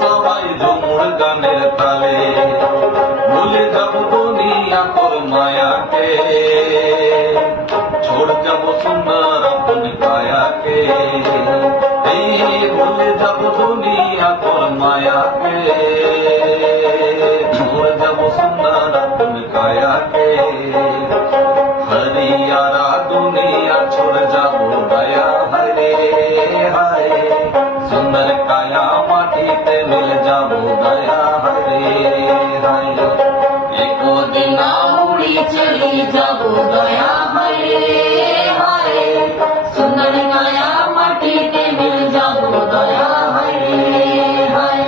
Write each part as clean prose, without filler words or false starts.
সবাই ঝুমুর গানের তালে ভুলে যাব দুনিয়া তোর মায়াকে छोड़ जब सुंदर अपनी काया के भूल जब दुनिया तोर माया के छोड़ जब सुंदर अपनी काया के हरियारा दुनिया छोड़ जब दया हरे हाय सुंदर काया माटी ते मिल जब दया हरे हाय एको दिन उड़ी चली जब दया हरे हाय सुंदर काया माटी ते मिल जब दया हरे हाय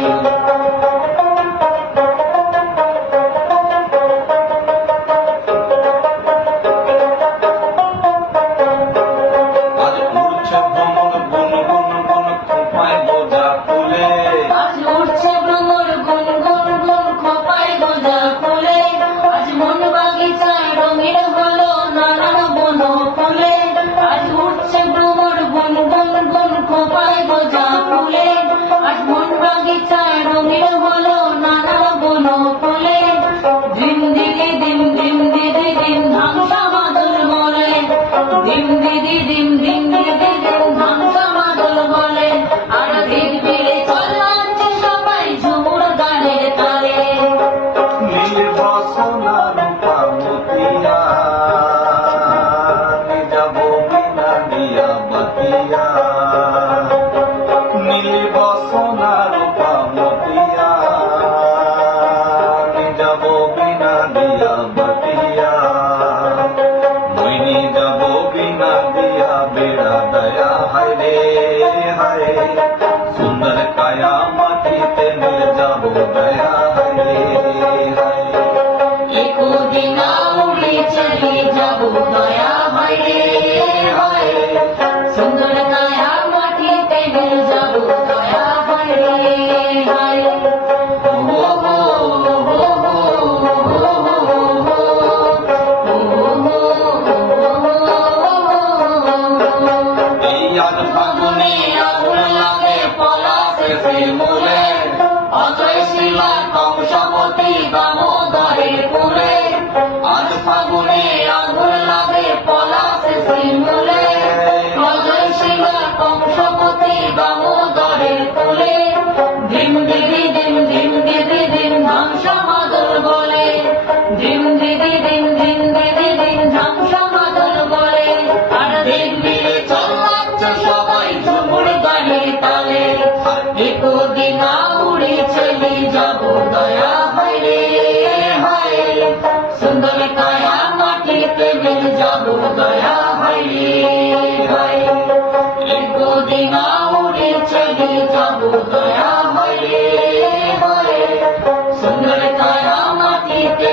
आज उठছে ভ্রমর গুন গুন গুন খোপায় বোঝা তুলে আজ উঠছে ভ্রমর গুন গুন গুন খোপায় বোঝা খুলে আজ মন বাগিচায় রঙিন হলো নানান বন ফুলে আজ উঠছে ভ্রমর গুন গুন গুন খোপায় বোঝা খুলে আজ মন বাগিচায় রঙিন হলো নানান বন ফুলে দিন দিদি দিন দিন দিদি দিন ধামসা মাদল বলে দিন দিদি দিন দিন দিদি দিন ধামসা মাদল বলে আর দেখবি চলাচ্ছে সবাই ঝুমুর গানের তালে নীল বাসনা রূপা মতিয়া যাব বিনা দিয়া বাতিয়া নীল বাসনা রূপা মতিয়া যাব বিনা দিয়া বাতিয়া মইনি যাব বিনা দিয়া বেড়া দয়া হায় রে হায় সুন্দর কায়া মাটিতে মিল যাব দয়া হায় রে হায় एको दिन उड़ी चली দিন দিদি দিন দিন দিদি দিন ঝামসা মাদল বলে আর দেখবি রে চল্লাচ্ছে সবাই ঝুমুর গানের তালে একদিন উড়ে চলে যাব দয়া হয় রে হয় সুন্দর কায়া মাটিতে মিলে যাব দয়া হয় রে হয় একদিন উড়ে চলে যাব দয়া হয় রে হয় সুন্দর কায়া মাটিতে